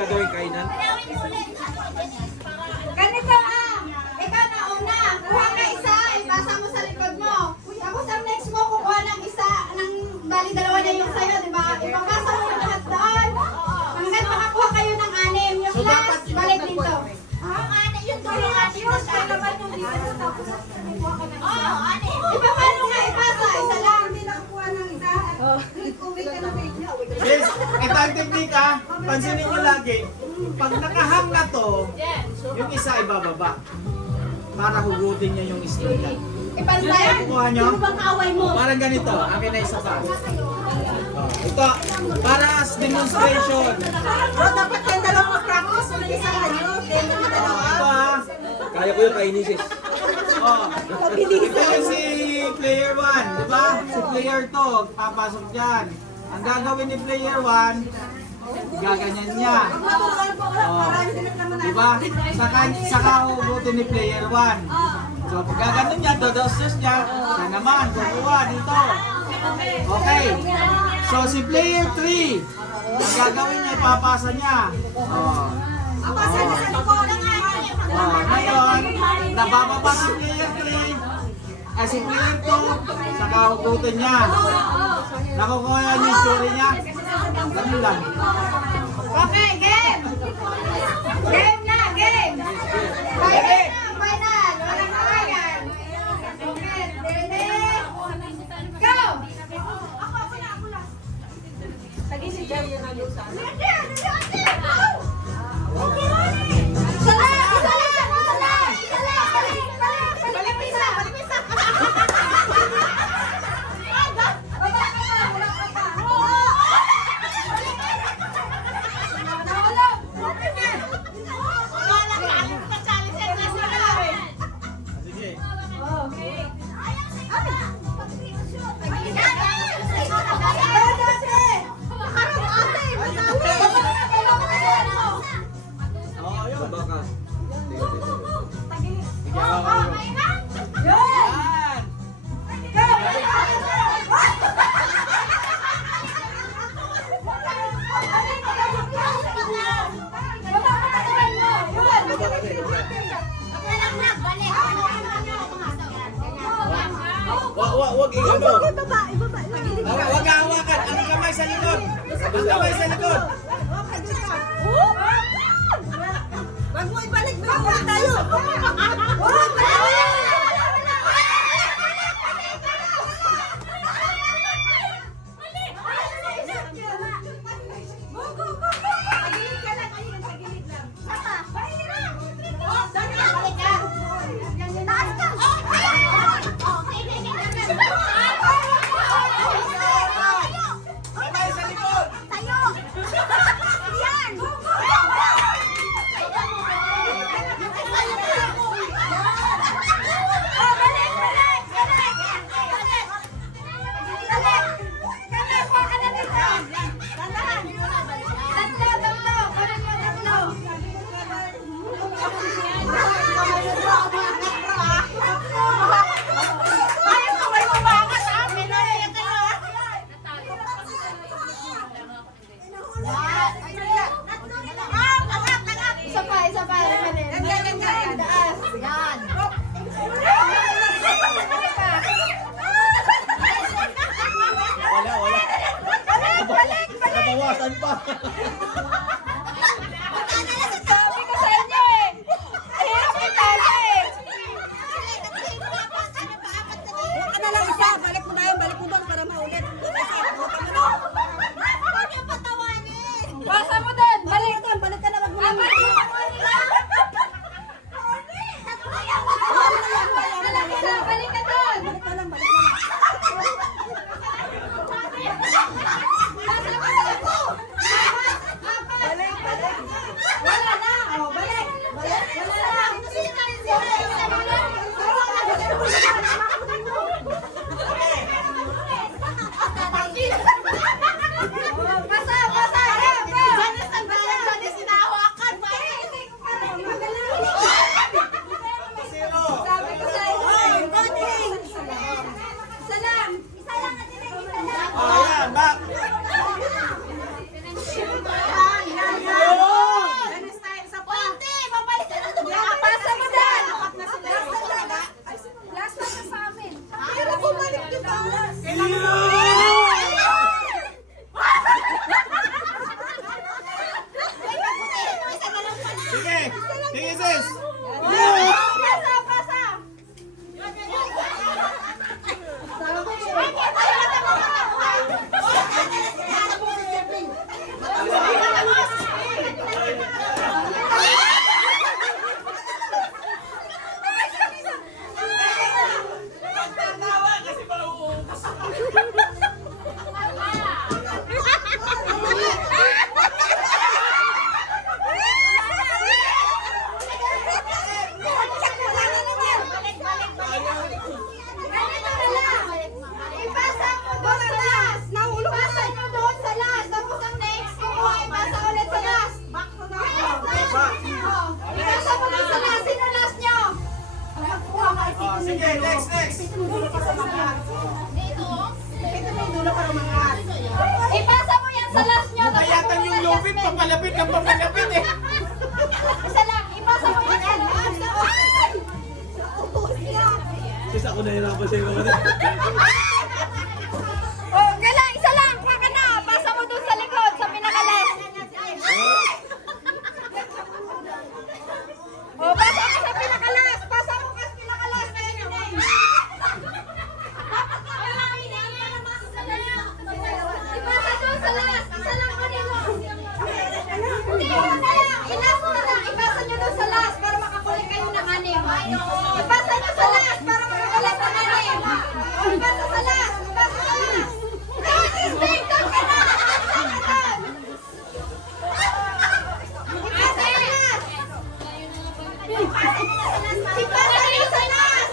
gagawin kainan? Ganito ikaw na una, kuha ka isa, ipasa mo sa likod mo. Tapos ang next mo, kukuha ng isa, bali dalawa na yung sa'yo, di ba? Ipapasa mo lahat doon. Hanggang makakuha kayo ng 6. Yung last, balik dito. Yung dulo nga dito, siya naman yung dito. Tapos kuha ka ng isa. Iba paano nga ipasa? Isa lang. Hindi nakukuha ng isa. Uwi ka na video. Yes, ito ang technique ha. Pansinin nyo lagi. Pag nakahang na to, yung isa ibababa. Para hugutin nyo yung istorya. Ipantayan. Kukuha nyo. Sino bang away mo? Parang ganito. Akin na isa pa. Ito, para as demonstration. Bro, dapat yung dalawang mag-practice ulit isa kayo. Ito ha. Kaya ko yung kainisis. Ito yung si player 1, di ba? Si player 2, papasok dyan. Ang gagawin ni player 1, gaganyan niya. Di ba? Saka hugutin ni player 1. So pag gaganon niya, dodostos niya, siya naman, kukuha dito. Okay. So si player 3, ang gagawin niya, ipapasa niya. Ngayon, nabababa si player 3, si player 2, saka hugutin niya. Nakukuha niya yung story niya. Ganun lang. Okay, game! Game na, game! Final na, final! Walang kawayan. Okay, ready? Go! Lagi si Jerry yung nalusan. Wag i-ano. Wag hawakan. Ang kamay sa likod. Ang kamay sa likod. Wag mo ibalik, balik tayo! Nabawasan pa. Sabi ko sa inyo eh. Hirap yung tala eh. Huwag ka na lang isa. Balik mo na yun. Balik mo doon para maulit. Huwag yung patawanin. Basa mo doon. Balik doon. Balik ka na. Wag mo na. Balik ka doon. Balik ka lang. Balik ka lang. Balik lupit, papalapit ng papalapit eh. Isa lang, ipasa mo yan. Ay! Sis, ako nahirapan sa'yo kapatid. Oh, kailan, isa lang, kuha ka na. Pasa mo dun sa likod, sa pinakalas. Oh, pasa mo sa pinakalas. Pasa mo sa pinakalas. Ipasa dun sa las. Isa lang ko nilo. Hindi, yun na lang. Ilas mo na lang. Ipasa nyo dun sa las para makakulit kayo ng anim. Ipasa nyo sa las para makakulit ng anim. Ipasa sa las. Ipasa sa las. Stay down ka na. Ipasa sa las. Ipasa nyo sa las.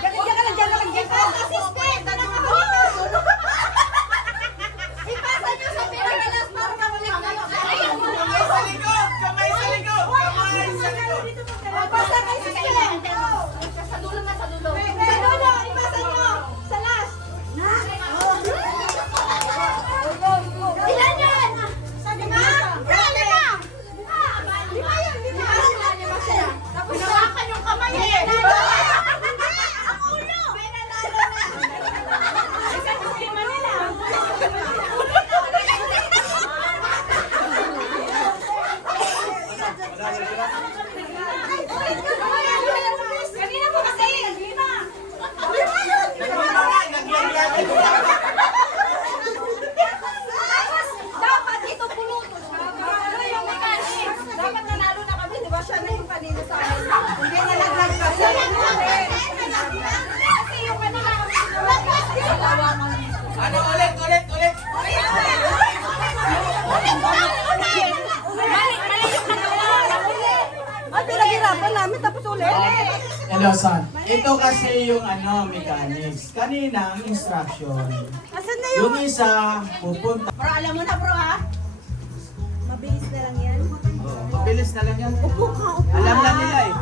Ganyan ka lang dyan. Ipasa assistant. Ipasa nyo sa pinakalas para makakulit kayo. Kamay sa likod! Kamay sa likod! Kamay sa likod! Ipasa kay assistant. Sa dulo na, sa dulo. Sa dulo, ipasa nyo. Sa last. Ilan yan? Lima? Lima! Lima yan, lima. Lima sila. Tapos hawakan yung kamay eh. Ang ulo. May nanalo na. Isa yung lima nila. Kanina po kasi. Lima. Dapat ito pulutan. Yung mekanik. Dapat nanalo na kami, di ba? Siya na yung kanina sa akin. Hindi nalaglag kasi. Kasi yung kanina. Ano ulit, ulit, ulit? Mali yung kanina. Ay, pinaghirapan namin tapos ulit. Hello, son. Ito kasi yung mechanics. Kanina, ang instruction. Asan na Yung isa, pupunta. Bro, alam mo na bro ha? Mabilis na lang yan. Mabilis na lang yan. Upo ka, upo. Alam na nila eh.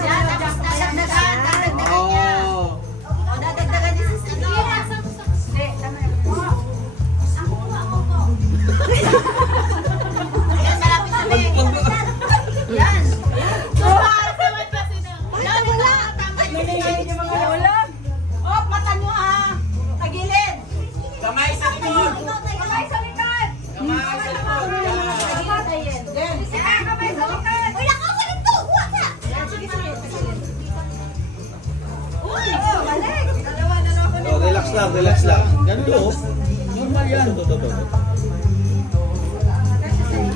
Yan, dadagdagan. Oh. O, dadagdagan niya sa ano. Hindi, tama yan. Yan, malapit na rin. Yan. Yan, wala. Nangyayari yung mga wala. Oh, mata nyo ha. Tagilid. Kamay sa likod! Kamay sa likod. Kamay sa likod! Yan. Sige, kamay sa likod. Uy, nakakalit to. Huwag ka. Yan, sige, sige. Uy, balik. Dalawa ko Oh, relax lang, relax lang. Ganito oh. Normal yan. Ito.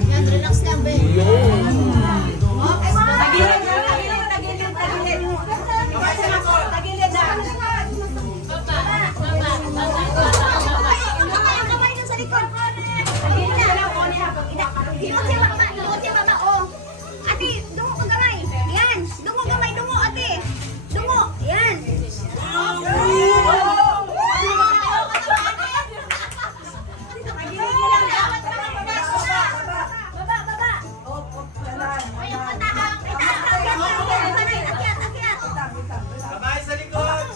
Yan, relax lang, be. Yun. Okay, tagilid na, tagilid. Kamay sa likod. Tagilid na. Kamay dun sa likod. Tagilid na. Hilot siya baba, hilot siya baba, oh. Ate, dungo ka gamay. Yan, dungo gamay, dungo, ate. Dungo, yan. Kamay sa likod!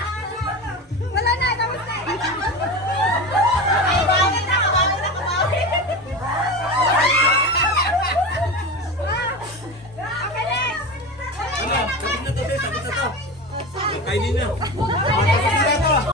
Wala na, tapos na. Ay, bawal na, bawal na, bawal. Okay, next. Ano? Tapos na to, sis. Tapos na to. Kainin na.